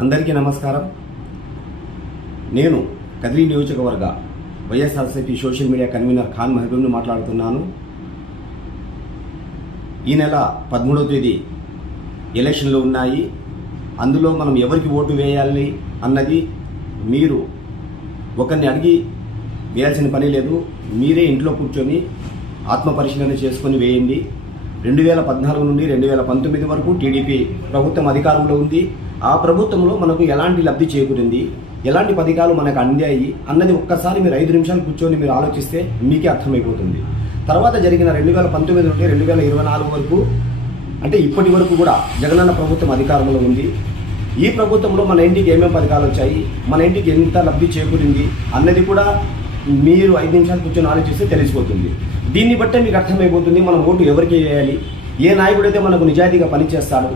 అందరికీ నమస్కారం. నేను కదిరి నియోజకవర్గ YSRCP social media convener Khan మహబూబ్ని మాట్లాడుతున్నాను. ఈ నెల పదమూడవ తేదీ ఎలక్షన్లు ఉన్నాయి. అందులో మనం ఎవరికి ఓటు వేయాలి అన్నది మీరు ఒకరిని అడిగి వేయాల్సిన పని లేదు. మీరే ఇంట్లో కూర్చొని ఆత్మపరిశీలన చేసుకొని వేయండి. రెండు వేల పద్నాలుగు నుండి రెండు వేల పంతొమ్మిది వరకు టీడీపీ ప్రభుత్వం అధికారంలో ఉంది. ఆ ప్రభుత్వంలో మనకు ఎలాంటి లబ్ధి చేకూరింది? ఎలాంటి పథకాలు మనకు అందాయి? అన్నది ఒక్కసారి మీరు ఐదు నిమిషాలు కూర్చొని మీరు ఆలోచిస్తే మీకే అర్థమైపోతుంది. తర్వాత జరిగిన రెండు వేల పంతొమ్మిది నుండి రెండు వేల ఇరవై నాలుగు వరకు అంటే ఇప్పటి వరకు కూడా జగనన్న ప్రభుత్వం అధికారంలో ఉంది. ఈ ప్రభుత్వంలో మన ఇంటికి ఏమేమి పథకాలు వచ్చాయి? మన ఇంటికి ఎంత లబ్ధి చేకూరింది? అన్నది కూడా మీరు ఐదు నిమిషాలు కూర్చొని ఆలోచిస్తే తెలిసిపోతుంది. దీన్ని బట్టే మీకు అర్థమైపోతుంది మనం ఓటు ఎవరికి వేయాలి? ఏ నాయకుడైతే మనకు నిజాయితీగా పనిచేస్తాడు?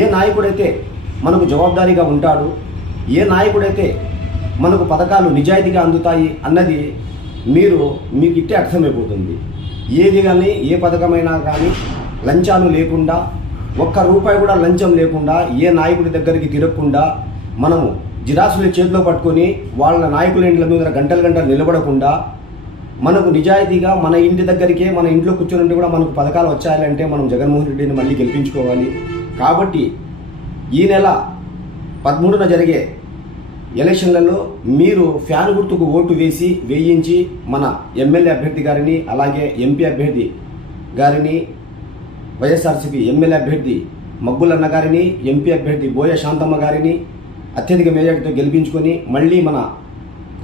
ఏ నాయకుడైతే మనకు జవాబుదారీగా ఉంటాడు. ఏ నాయకుడైతే మనకు పథకాలు నిజాయితీగా అందుతాయి అన్నది మీరు మీకు ఇట్టే అర్థమైపోతుంది. ఏది కానీ ఏ పథకమైనా కానీ లంచాలు లేకుండా ఒక్క రూపాయి కూడా లంచం లేకుండా ఏ నాయకుడి దగ్గరికి తిరగకుండా మనము జిరాసులు చేతిలో పట్టుకొని వాళ్ళ నాయకుల ఇంట్ల మీద గంటలు గంటలు నిలబడకుండా మనకు నిజాయితీగా మన ఇంటి దగ్గరికే మన ఇంట్లో కూర్చొని కూడా మనకు పథకాలు వచ్చాయంటే మనం జగన్మోహన్ రెడ్డిని మళ్ళీ గెలిపించుకోవాలి. కాబట్టి ఈ నెల పదమూడున జరిగే ఎలక్షన్లలో మీరు ఫ్యాన్ గుర్తుకు ఓటు వేసి వేయించి మన ఎమ్మెల్యే అభ్యర్థి గారిని అలాగే ఎంపీ అభ్యర్థి గారిని వైఎస్ఆర్సీపీ ఎమ్మెల్యే అభ్యర్థి మగ్గులన్న గారిని ఎంపీ అభ్యర్థి బోయ శాంతమ్మ గారిని అత్యధిక మెజార్టీతో గెలిపించుకొని మళ్ళీ మన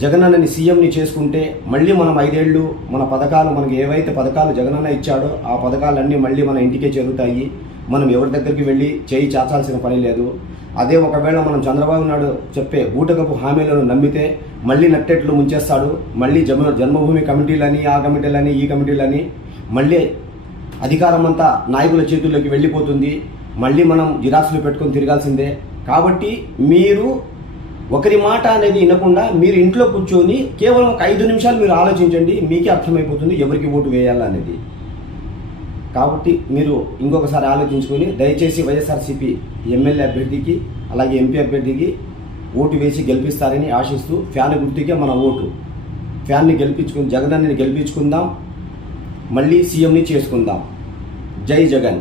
జగనన్నని సీఎంని చేసుకుంటే మళ్ళీ మనం ఐదేళ్ళు మన పథకాలు మనకి ఏవైతే పథకాలు జగనన్న ఇచ్చాడో ఆ పథకాలన్నీ మళ్ళీ మన ఇంటికే చేరుతాయి. మనం ఎవరి దగ్గరికి వెళ్ళి చేయి చాచాల్సిన పని లేదు. అదే ఒకవేళ మనం చంద్రబాబు నాయుడు చెప్పే ఊటకపు హామీలను నమ్మితే మళ్ళీ నట్టెట్లు ముంచేస్తాడు. మళ్ళీ జన్మ జన్మభూమి కమిటీలని ఆ కమిటీలని ఈ కమిటీలని మళ్ళీ అధికారం అంతా నాయకుల చేతుల్లోకి వెళ్ళిపోతుంది. మళ్ళీ మనం జిరాక్స్లు పెట్టుకొని తిరగాల్సిందే. కాబట్టి మీరు ఒకరి మాట అనేది వినకుండా మీరు ఇంట్లో కూర్చొని కేవలం ఒక ఐదు నిమిషాలు మీరు ఆలోచించండి. మీకే అర్థమైపోతుంది ఎవరికి ఓటు వేయాలనేది. కాబట్టి మీరు ఇంకొకసారి ఆలోచించుకొని దయచేసి వైఎస్ఆర్సీపీ ఎమ్మెల్యే అభ్యర్థికి అలాగే ఎంపీ అభ్యర్థికి ఓటు వేసి గెలిపిస్తారని ఆశిస్తూ ఫ్యాన్ గుర్తుకే మన ఓటు. ఫ్యాన్ని గెలిపించుకుని జగనన్నని గెలిపించుకుందాం మళ్ళీ సీఎంని చేసుకుందాం. జై జగన్.